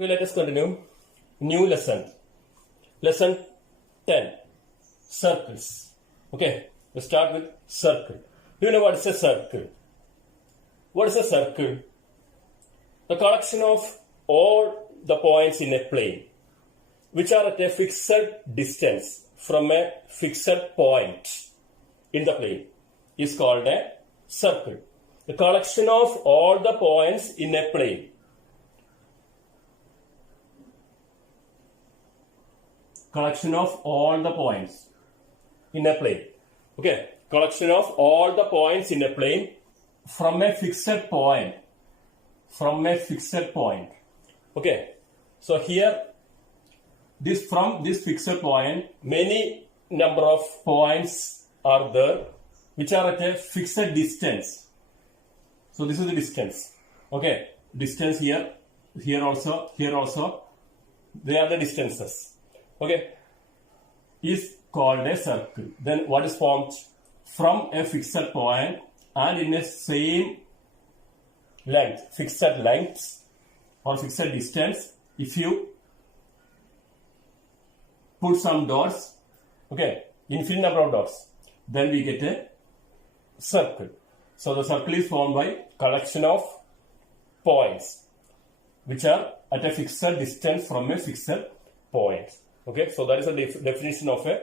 Okay, let us continue. New lesson. Lesson 10. Circles. Okay, we start with circle. Do you know what is a circle? What is a circle? The collection of all the points in a plane which are at a fixed distance from a fixed point in the plane is called a circle. The collection of all the points in a plane collection of all the points in a plane. Okay, collection of all the points in a plane from a fixed point. From a fixed point. Okay, so here from this fixed point, many number of points are there which are at a fixed distance. So this is the distance. Okay, distance here also, they are the distances. Okay, is called a circle. Then what is formed? From a fixed point and in a same length, fixed length or fixed distance, if you put some dots, okay, infinite number of dots, then we get a circle. So the circle is formed by collection of points which are at a fixed distance from a fixed point. Okay, so that is the definition of a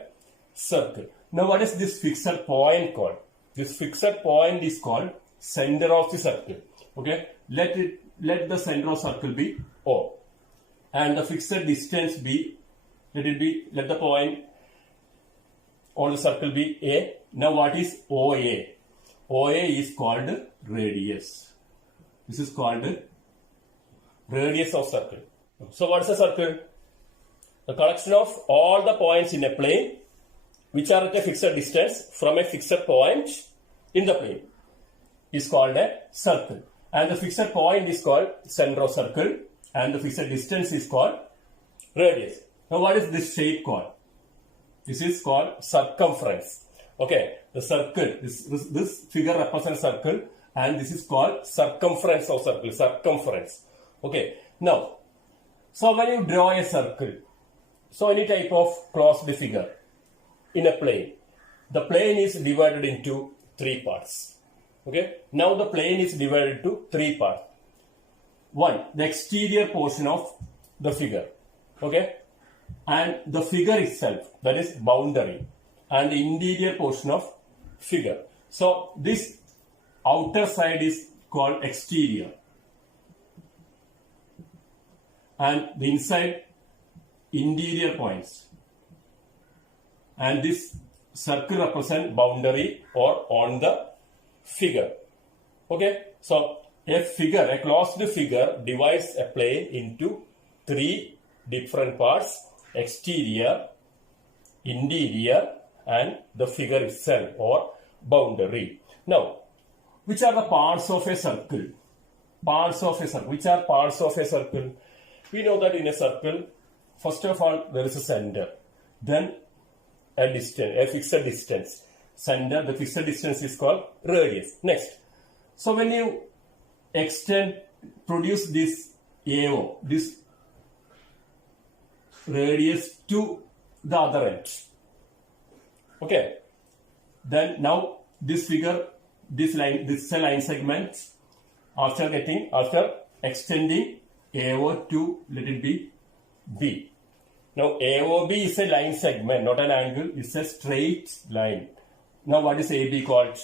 circle. Now what is this fixed point called? This fixed point is called center of the circle. Okay, let the center of circle be O, and the fixed distance be, let the point on the circle be A. Now what is OA? OA is called radius. This is called radius of circle. So what is a circle? The collection of all the points in a plane which are at a fixed distance from a fixed point in the plane is called a circle. And the fixed point is called center of circle and the fixed distance is called radius. Now what is this shape called? This is called circumference. Okay, the circle, this figure represents circle and this is called circumference of circle, circumference. Okay, now, so when you draw a circle, so any type of closed figure in a plane, the plane is divided into three parts. Okay, now the plane is divided into three parts. One, the exterior portion of the figure. Okay, and the figure itself, that is boundary, and the interior portion of figure. So this outer side is called exterior and the inside interior points, and this circle represents boundary or on the figure. Okay, so a closed figure divides a plane into three different parts: exterior, interior, and the figure itself or boundary. Now, which are the parts of a circle? Parts of a circle. Which are parts of a circle? We know that in a circle, first of all, there is a center. Then a distance, a fixed distance. Center, the fixed distance is called radius. Next. So when you produce this AO, this radius to the other end. Okay. Then now this figure, this line segment, after extending AO to, let it be B. Now AOB is a line segment, not an angle, it's a straight line. Now what is AB called?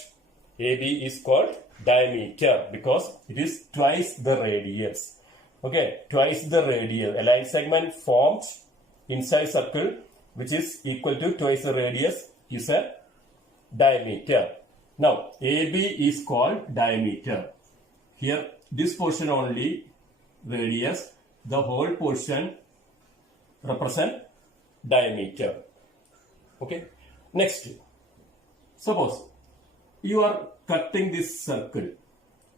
AB is called diameter because it is twice the radius. Okay, twice the radius. A line segment formed inside circle which is equal to twice the radius is a diameter. Now AB is called diameter. Here this portion only radius, the whole portion represent diameter. Okay, next, suppose you are cutting this circle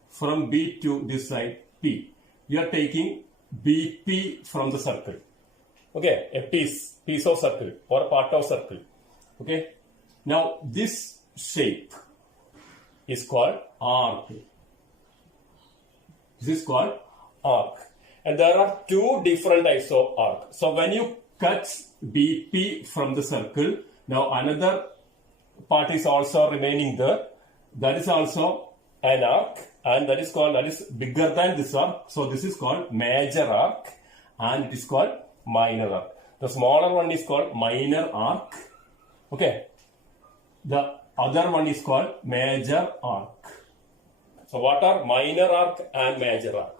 from B to this side P. You are taking BP from the circle. Okay, a piece of circle or a part of circle. Okay, now this shape is called arc. This is called arc. And there are two different types of arc. So when you cut BP from the circle, now another part is also remaining there. That is also an arc, and that is bigger than this arc. So this is called major arc, and it is called minor arc. The smaller one is called minor arc. Okay. The other one is called major arc. So what are minor arc and major arc?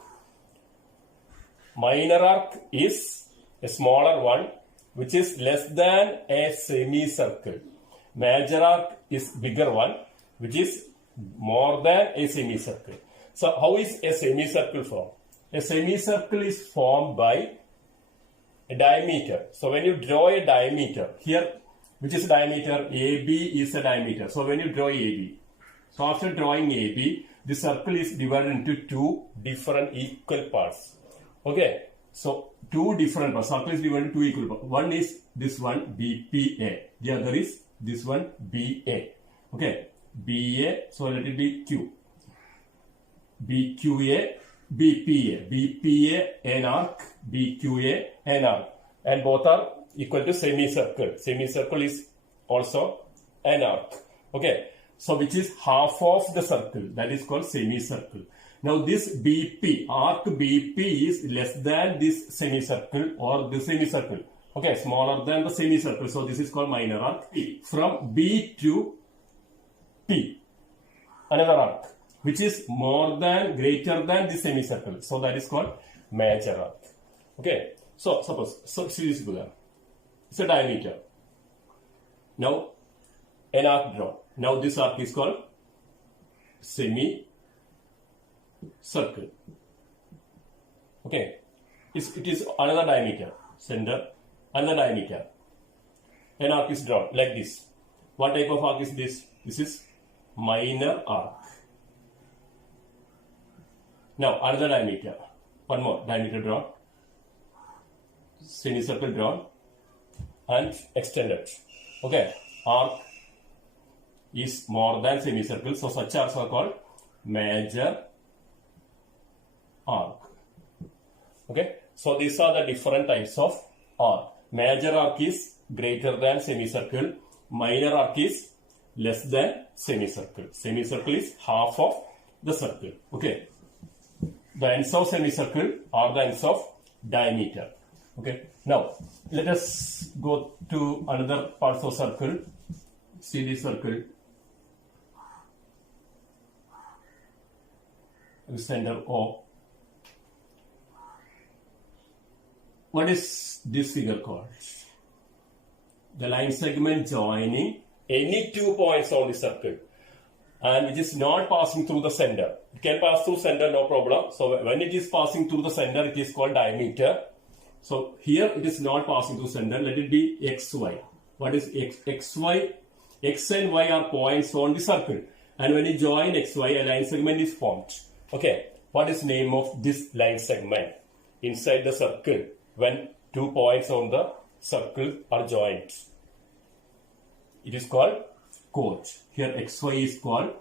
Minor arc is a smaller one which is less than a semicircle. Major arc is bigger one which is more than a semicircle. So how is a semicircle formed? A semicircle is formed by a diameter. So when you draw a diameter here, which is diameter, AB is a diameter. So when you draw AB, so after drawing AB, the circle is divided into two different equal parts. Okay, so two different parts. Circle is divided into two equal parts. One is this one BPA. The other is this one BA. Okay, BA. So let it be Q. BQA, BPA. BPA an arc. BQA an arc. And both are equal to semicircle. Semicircle is also an arc. Okay. So which is half of the circle. That is called semicircle. Now this BP, arc BP is less than this semicircle or the semicircle. Okay, smaller than the semicircle. So this is called minor arc. From B to P, another arc, which is greater than the semicircle. So that is called major arc. Okay, so suppose, see this figure. It's a diameter. Now, an arc drawn. Now this arc is called semicircle. Okay, it is another diameter. Center, another diameter. An arc is drawn like this. What type of arc is this? This is minor arc. Now another diameter. One more diameter drawn. Semicircle drawn and extended. Okay, arc is more than semicircle, so such arcs are called major arc. Okay, so these are the different types of arc. Major arc is greater than semicircle. Minor arc is less than semicircle. Semicircle is half of the circle. Okay, the ends of semicircle are the ends of diameter. Okay, now let us go to another parts of circle. See this circle. The center O. What is this figure called? The line segment joining any 2 points on the circle and which is not passing through the center. It can pass through center, no problem. So when it is passing through the center, it is called diameter. So here it is not passing through center. Let it be XY. What is X? XY? X and Y are points on the circle. And when you join XY, a line segment is formed. Okay, what is name of this line segment inside the circle when 2 points on the circle are joined? It is called chord. Here XY is called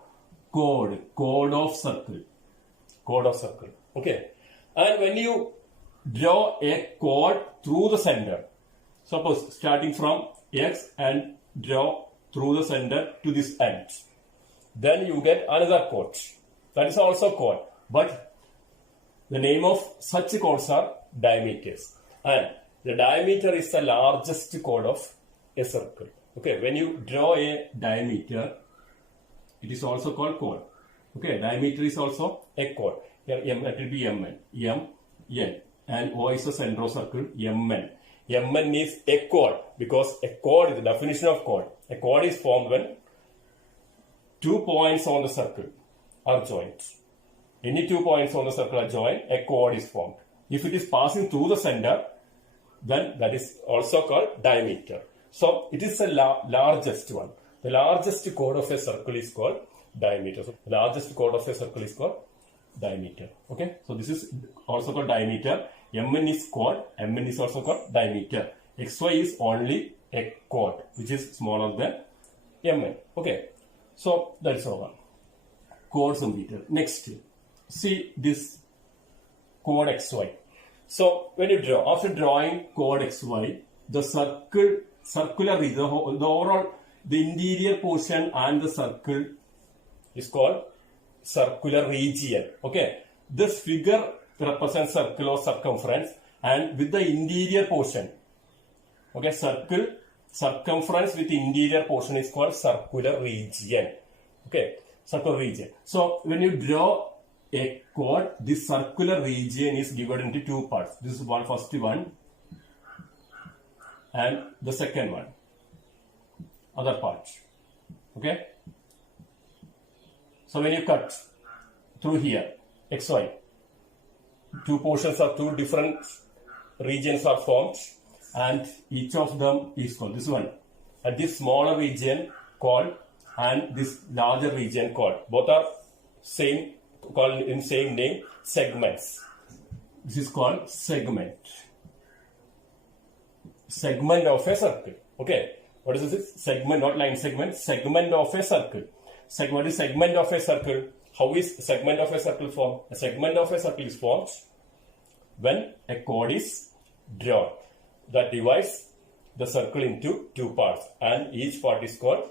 chord. Chord of circle. Chord of circle. Okay. And when you draw a chord through the center, suppose starting from X and draw through the center to this end, then you get another chord. That is also chord, but the name of such chords are diameters, and the diameter is the largest chord of a circle. Okay, when you draw a diameter, it is also called chord. Okay, diameter is also a chord. Here M, it will be Mn, M, N, and O is the center of circle, Mn. Mn is a chord because a chord is the definition of chord. A chord is formed when 2 points on the circle are joined. Any 2 points on the circle are joined, a chord is formed. If it is passing through the center, then that is also called diameter. So it is the largest one. The largest chord of a circle is called diameter. So the largest chord of a circle is called diameter. Okay, so this is also called diameter. Mn is chord, Mn is also called diameter. XY is only a chord which is smaller than Mn. Okay, so that is all. Chords and meter. Next, see this chord XY. So when you draw, after drawing chord XY, the circular region, the overall, the interior portion and the circle is called circular region. Okay, this figure represents circle or circumference, and with the interior portion, okay, circumference with interior portion is called circular region. Okay, circular region. So when you draw a chord, this circular region is divided into two parts. This is first one, and the second one, other part. Okay. So when you cut through here, XY, two portions of two different regions are formed, and each of them is called this one, and this smaller region called, and this larger region called. Both are same, called in same name, segments. This is called segment. Segment of a circle. Okay. What is this? Segment, not line segment. Segment of a circle. What is segment of a circle? How is segment of a circle formed? A segment of a circle is formed when a chord is drawn that divides the circle into two parts, and each part is called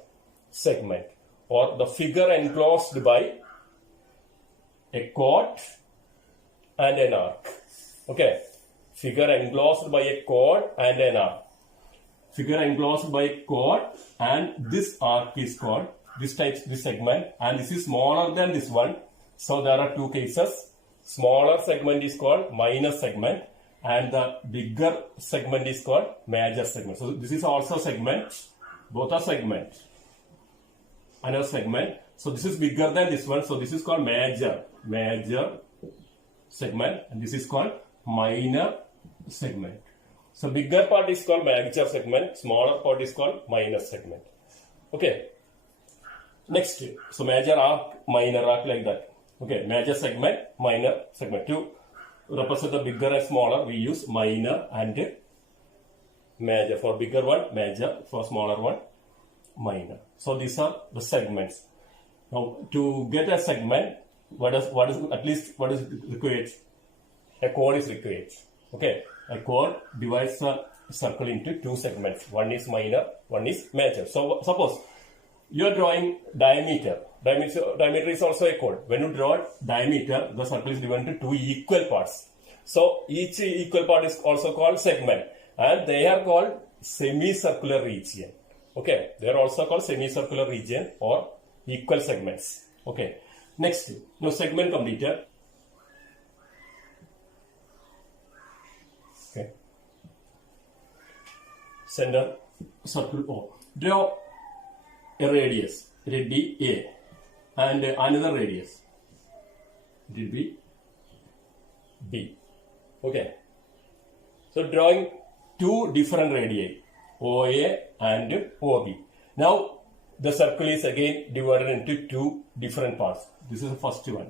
segment, or the figure enclosed by a chord and an arc. Okay, figure enclosed by a chord and an arc. Figure enclosed by a chord, and this arc is called, this segment, and this is smaller than this one. So there are two cases. Smaller segment is called minor segment, and the bigger segment is called major segment. So this is also segment. Both are segment. Another segment. So this is bigger than this one. So this is called major segment, and this is called minor segment. So bigger part is called major segment. Smaller part is called minor segment. Okay. Next. So major arc, minor arc, like that. Okay. Major segment, minor segment. To represent the bigger and smaller, we use minor and major. For bigger one, major. For smaller one, minor. So these are the segments. Now to get a segment, what is required? A chord is required. Okay. A chord divides the circle into two segments. One is minor, one is major. So suppose you are drawing diameter. Diameter is also a chord. When you draw diameter, the circle is divided into two equal parts. So each equal part is also called segment, and they are called semicircular region. Okay, they are also called semicircular region or equal segments. Okay, next, now segment completed. Okay, center circle O. Draw a radius. Let it be A, and another radius. It will be B. Okay. So drawing two different radii, OA and OB. Now the circle is again divided into two different parts. This is the first one,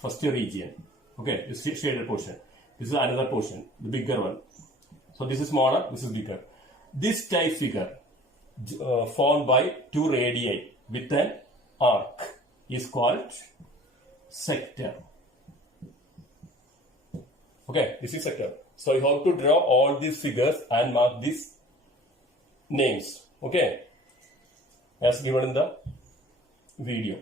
first region. Okay, this is shaded portion. This is another portion, the bigger one. So this is smaller, this is bigger. This type figure formed by two radii with an arc is called sector. Okay, this is sector. So you have to draw all these figures and mark these names. Okay, as given in the video.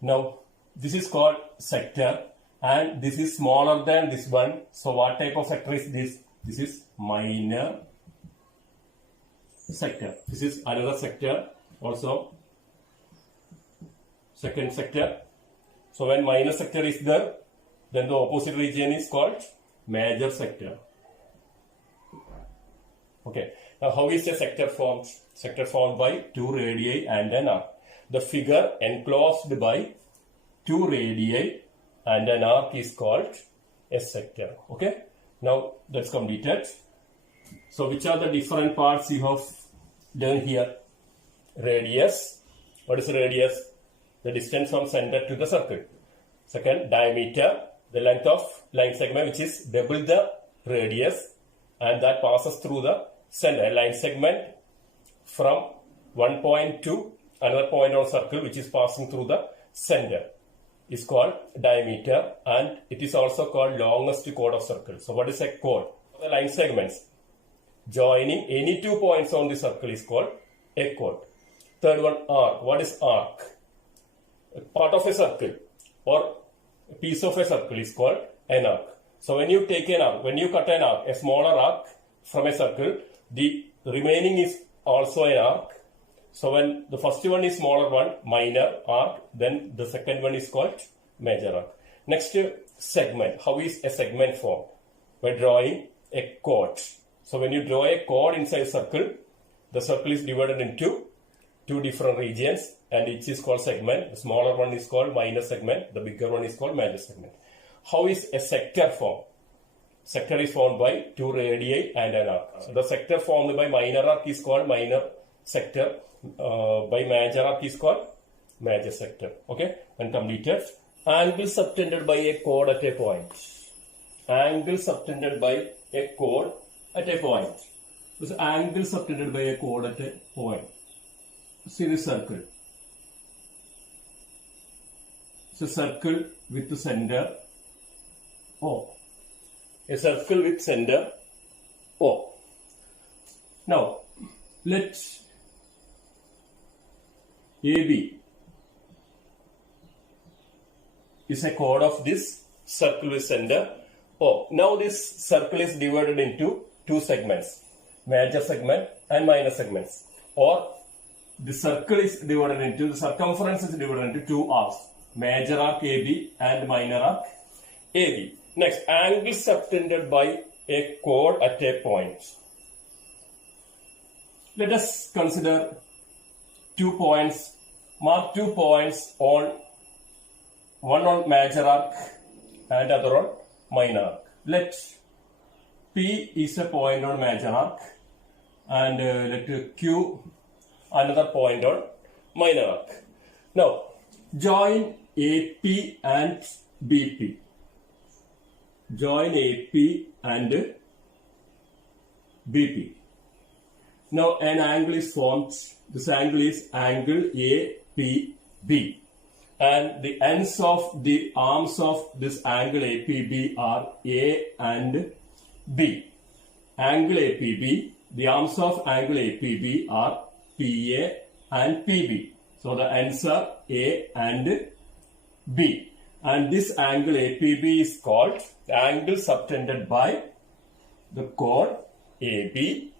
Now this is called sector, and this is smaller than this one. So what type of sector is this? This is minor sector. This is another sector, also second sector. So when minor sector is there, then the opposite region is called major sector. Okay. Now how is a sector formed? Sector formed by two radii and an arc. The figure enclosed by two radii and an arc is called a sector. Okay. Now that's completed. So which are the different parts you have done here? Radius. What is radius? The distance from center to the circle. Second, diameter, the length of line segment, which is double the radius, and that passes through the center. Line segment from one point to another point on circle, which is passing through the center. is called diameter, and it is also called longest chord of circle. So what is a chord? The line segments joining any 2 points on the circle is called a chord. Third one, arc. What is arc? A part of a circle or a piece of a circle is called an arc. So when you take an arc, when you cut an arc, a smaller arc from a circle, the remaining is also an arc. So when the first one is smaller one, minor arc, then the second one is called major arc. Next, segment. How is a segment formed? By drawing a chord. So when you draw a chord inside a circle, the circle is divided into 2 different regions and each is called segment. The smaller one is called minor segment. The bigger one is called major segment. How is a sector formed? Sector is formed by 2 radii and an arc. So the sector formed by minor arc is called minor sector. By major arc is called major sector. Okay, and completed. Angle subtended by a chord at a point. Angle subtended by a chord at a point. This angle subtended by a chord at a point. See this circle. It's a circle with the center O. A circle with center O. Now, let AB is a chord of this circle with center O. Now this circle is divided into 2 segments, major segment and minor segments, or the circle is divided into, the circumference is divided into 2 arcs, major arc AB and minor arc AB. Next, angle subtended by a chord at a point. Let us consider 2 points, mark 2 points on, one on major arc and other on minor arc. Let P is a point on major arc and let Q another point on minor arc. Now, join AP and BP. Join AP and BP. Now, an angle is formed. This angle is angle APB. And the ends of the arms of this angle APB are A and B. Angle APB, the arms of angle APB are PA and PB. So the ends are A and B. And this angle APB is called the angle subtended by the chord AB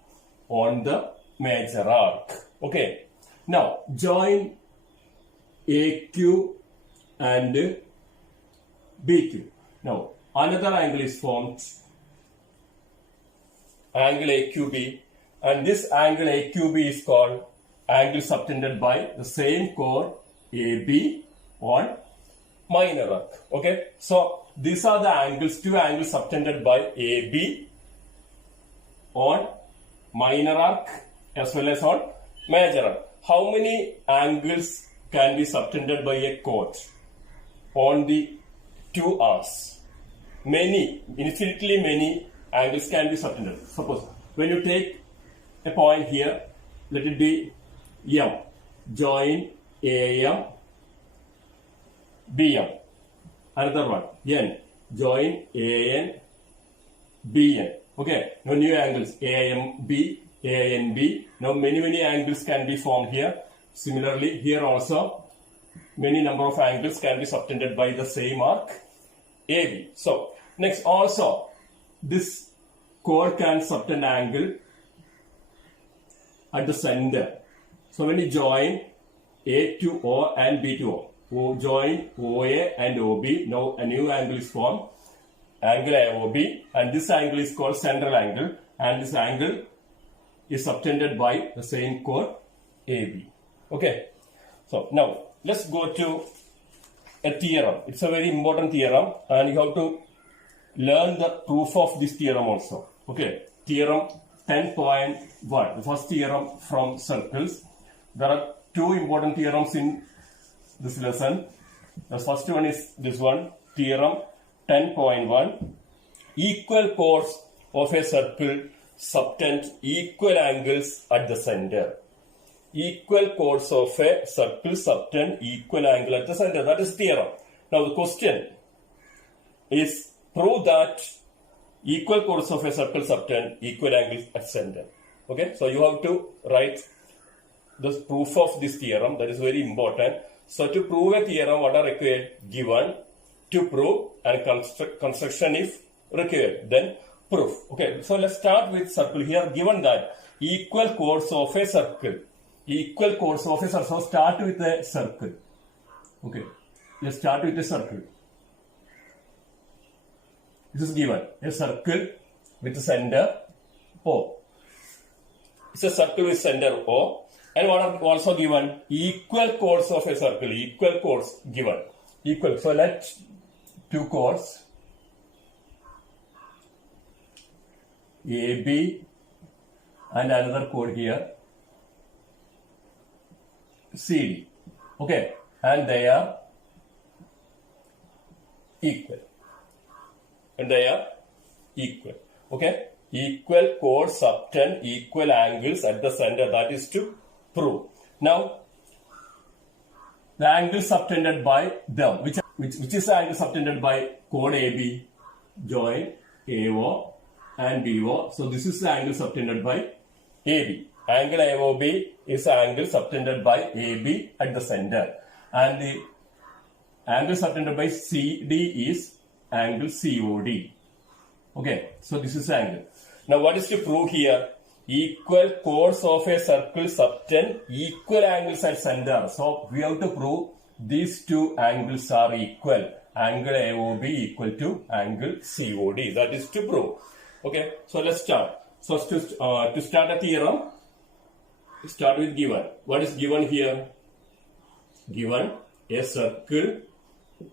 on the major arc. Okay. Now join AQ and BQ. Now another angle is formed, angle AQB, and this angle AQB is called angle subtended by the same chord AB on minor arc. Okay, so these are the angles, 2 angles subtended by AB on minor arc as well as on major arc. How many angles can be subtended by a chord on the 2 arcs? Many, infinitely many angles can be subtended. Suppose when you take a point here, let it be M, join AM, BM. Another one, N, join AN, BN. Okay, now new angles, AMB, ANB. Now many angles can be formed here. Similarly, here also many number of angles can be subtended by the same arc AB. So next, also this chord can subtend angle at the center. So when you join A to O and B to O, join OA and OB, now a new angle is formed, angle AOB, and this angle is called central angle, and this angle is subtended by the same chord AB. Okay, so now let's go to a theorem. It's a very important theorem and you have to learn the proof of this theorem also. Okay, theorem 10.1, the first theorem from circles. There are 2 important theorems in this lesson. The first one is this one, theorem 10.1. Equal chords of a circle subtend equal angles at the center. Equal chords of a circle subtend equal angle at the center. That is theorem. Now the question is prove that equal chords of a circle subtend equal angles at center. Okay, so you have to write the proof of this theorem. That is very important. So to prove a theorem, what are required? Given, to prove, and construction if required. Then proof. Okay, so let's start with circle here. Given that equal chords of a circle. Equal chords of a circle. So start with a circle. Okay, let's start with a circle. This is given. A circle with center O. It's a circle with center O. And what are also given? Equal chords of a circle. Equal chords given. Equal. So let two chords AB and another chord here CD. Okay. And they are equal. And they are equal. Okay. Equal chords subtend equal angles at the center. That is to prove. Now, the angle subtended by them. Which is the angle subtended by chord AB join AO and BO. So this is the angle subtended by AB. Angle AOB is the angle subtended by AB at the center. And the angle subtended by CD is angle COD. Okay, so this is the angle. Now what is to prove here? Equal chords of a circle subtend equal angles at center. So we have to prove these two angles are equal. Angle AOB equal to angle COD. That is to prove. Okay, so let's start. So to start a theorem, start with given. What is given here? Given a circle,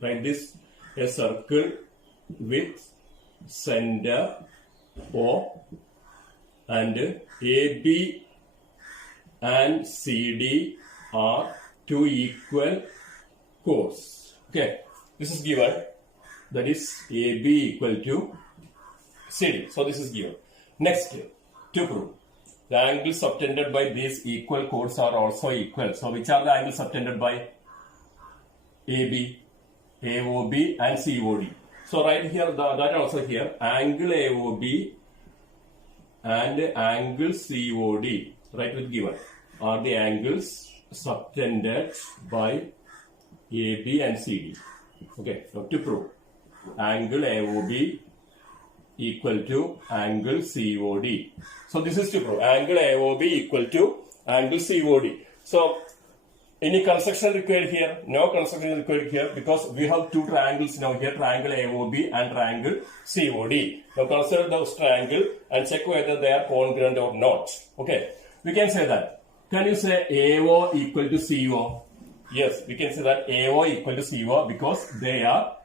write this, a circle with center O and AB and CD are two equal chords. Okay, this is given. That is AB equal to CD. So this is given. Next, to prove the angles subtended by these equal chords are also equal. So which are the angles subtended by AB, AOB and COD? So right here, that also here, angle AOB and angle COD, right with given, are the angles subtended by AB and CD. Okay, so to prove, angle AOB equal to angle COD. So this is to prove, angle AOB equal to angle COD. So any construction required here? No construction required here because we have two triangles now here, triangle AOB and triangle COD. Now consider those triangle and check whether they are congruent or not. Okay, we can say that. Can you say AO equal to CO? Yes, we can say that AO equal to CO because they are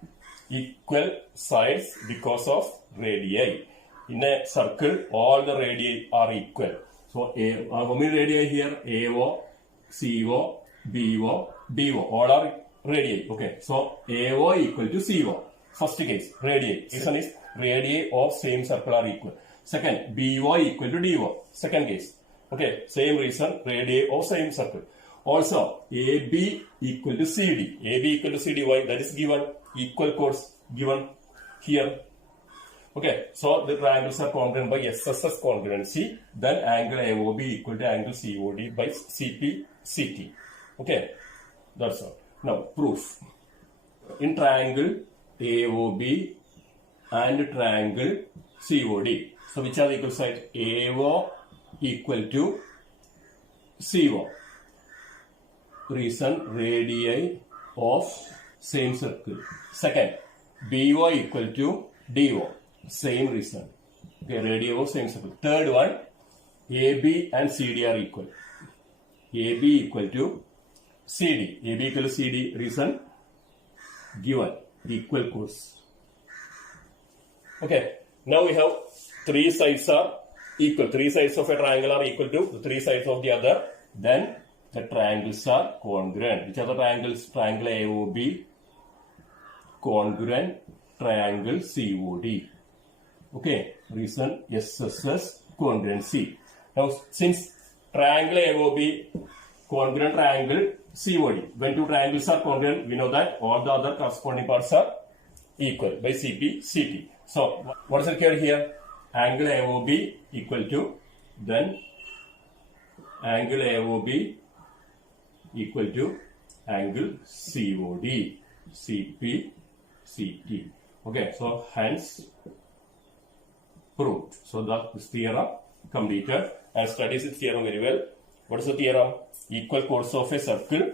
equal sides because of radii. In a circle, all the radii are equal. So how many radii here? AO, CO, BO, DO, all are radii. Okay, so AO equal to CO. First case, radii. Reason is radii of same circle are equal. Second, BO equal to DO. Second case. Okay, same reason, radii of same circle. Also, AB equal to CD. AB equal to CD, why? That is given. Equal chords given here. Okay, so the triangles are congruent by SSS congruency. Then angle AOB equal to angle COD by CP, CT. Okay, that's all. Now, proof. In triangle AOB and triangle COD. So, which are the equal sides? AO equal to CO. Reason, radii of same circle. Second, BO equal to DO. Same reason. Okay, radii of same circle. Third one, AB and CD are equal. AB equal to CD. AB equal to CD. Reason, given. Equal chords. Okay. Now we have three sides are equal. Three sides of a triangle are equal to the three sides of the other. Then the triangles are congruent. Which are the triangles? Triangle AOB, congruent, triangle COD. Okay, reason SSS congruency. Now, since triangle AOB congruent triangle COD. When two triangles are congruent, we know that all the other corresponding parts are equal by CP, CT. So, what is required here? Angle AOB equal to, then angle AOB equal to angle COD, CP, CT. Okay, so hence proved. So this theorem completed, and studies this theorem very well. What is the theorem? Equal chords of a circle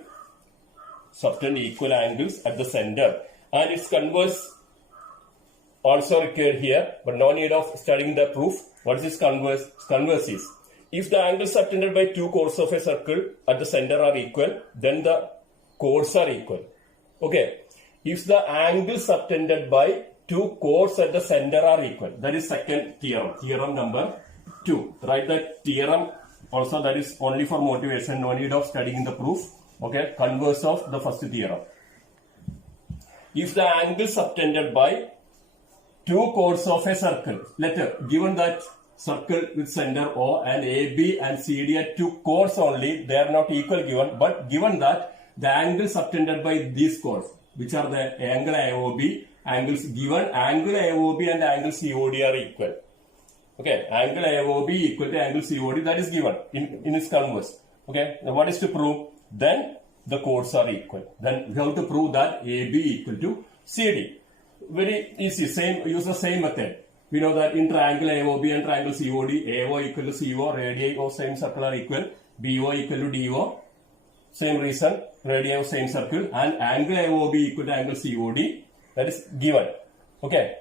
subtend equal angles at the center, and its converse also required here, but no need of studying the proof. What is its converse? Converse is, if the angles subtended by two chords of a circle at the center are equal, then the chords are equal. Okay. If the angles subtended by two chords at the center are equal, that is second theorem. Theorem number 2. Write that theorem also, that is only for motivation, no need of studying the proof. Okay. Converse of the first theorem. If the angles subtended by two chords of a circle, given that circle with center O and AB and CD are two chords only, they are not equal given, but given that the angles subtended by these chords, which are the angle AOB, angles given, angle AOB and angle COD are equal. Okay, angle AOB equal to angle COD, that is given in its converse. Okay, now what is to prove? Then the chords are equal. Then we have to prove that AB equal to CD. Very easy, use the same method. We know that in triangle AOB and triangle COD, AO equal to CO, radii of same circle are equal, BO equal to DO, same reason, radii of same circle, and angle AOB equal to angle COD, that is given. Okay,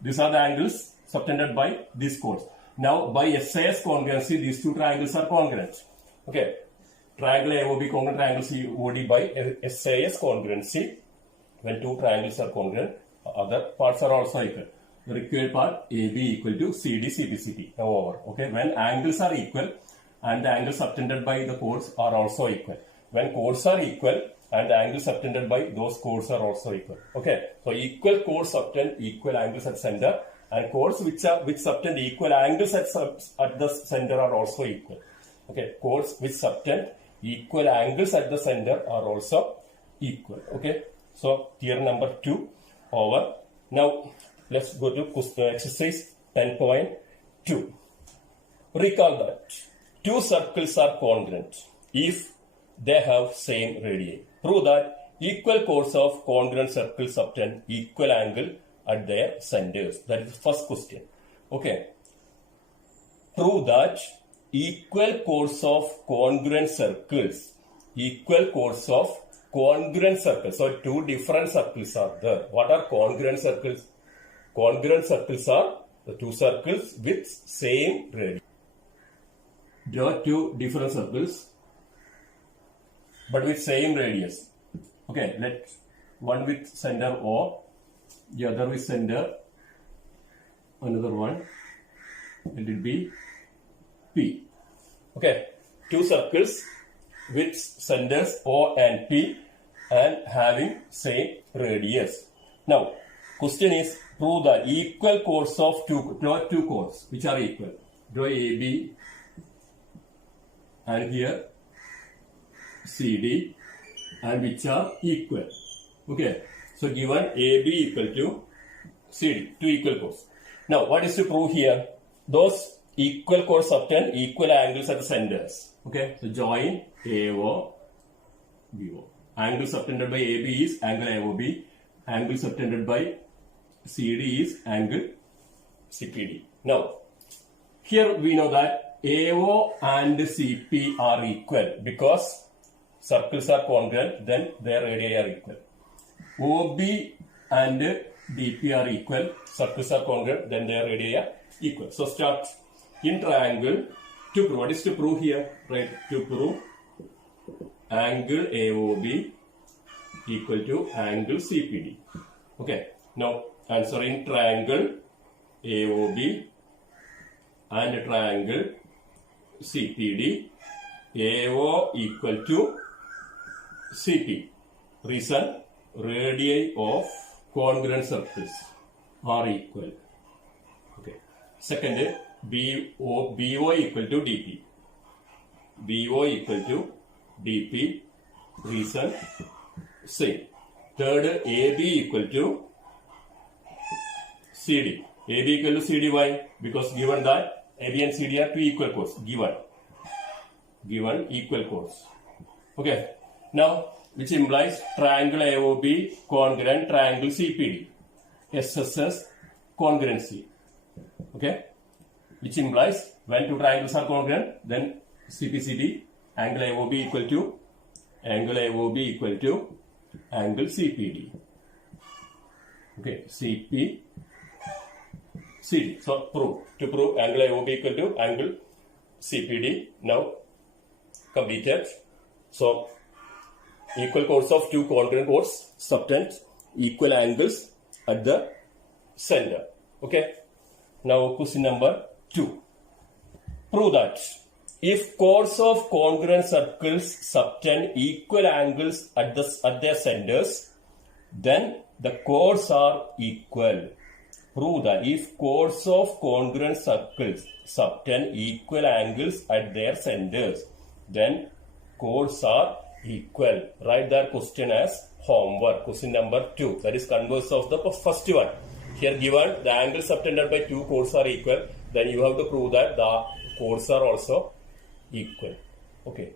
these are the angles subtended by these chords. Now, by SAS congruency, these two triangles are congruent. Okay, triangle AOB congruent, triangle COD by SAS congruency. When two triangles are congruent, other parts are also equal. The required part AB equal to CD, CP, CT. Now over. Okay, when angles are equal and the angles subtended by the chords are also equal. When chords are equal and the angles subtended by those chords are also equal. Okay, so equal chords subtend equal angles at center, and chords which subtend equal angles at the center are also equal. Okay, chords which subtend equal angles at the center are also equal. Okay. So, theorem number 2 over. Now, let's go to exercise 10.2. Recall that two circles are congruent if they have same radii. Prove that equal chords of congruent circles subtend equal angle at their centers. That is the first question. Okay. Prove that equal chords of congruent circles, so two different circles are there. What are congruent circles? Congruent circles are the two circles with same radius. Draw two different circles but with same radius. Okay, let one with center O, the other with center, another one, let it be P. Okay, two circles with centers O and P and having same radius. Now, question is, prove the equal chords of two chords which are equal. Draw AB and here CD and which are equal. Okay, so given AB equal to CD, two equal chords. Now, what is to prove here? Those equal chords subtend equal angles at the centers. Okay, so join AO, BO. Angle subtended by AB is angle AOB. Angle subtended by CD is angle CPD. Now, here we know that AO and CP are equal because circles are congruent, then their radii are equal. OB and DP are equal, circles are congruent, then their radii are equal. So, start in triangle to prove. What is to prove here? Right, to prove angle AOB equal to angle CPD. Okay, now answer in triangle AOB and triangle CPD. AO equal to CP. Reason, radii of congruent circles are equal. Okay. Second, BO equal to DP. BO equal to DP, reason, same. Third, AB equal to CD. AB equal to CD, why? Because given that AB and CD are two equal chords. Given equal chords. Okay. Now, which implies triangle AOB congruent triangle CPD. SSS congruency. Okay. Which implies when two triangles are congruent, then CPCD angle AOB equal to angle CPD. Okay. CPCD. So prove. To prove angle AOB equal to angle CPD. Now completed. So equal chords of two congruent chords subtend equal angles at the center. Okay. Now question number 2. Prove that if chords of congruent circles subtend equal angles at their centers, then the chords are equal. Prove that if chords of congruent circles subtend equal angles at their centers, then chords are equal. Write that question as homework. Question number 2. That is converse of the first one. Here given the angles subtended by two chords are equal, then you have to prove that the chords are also equal. Okay.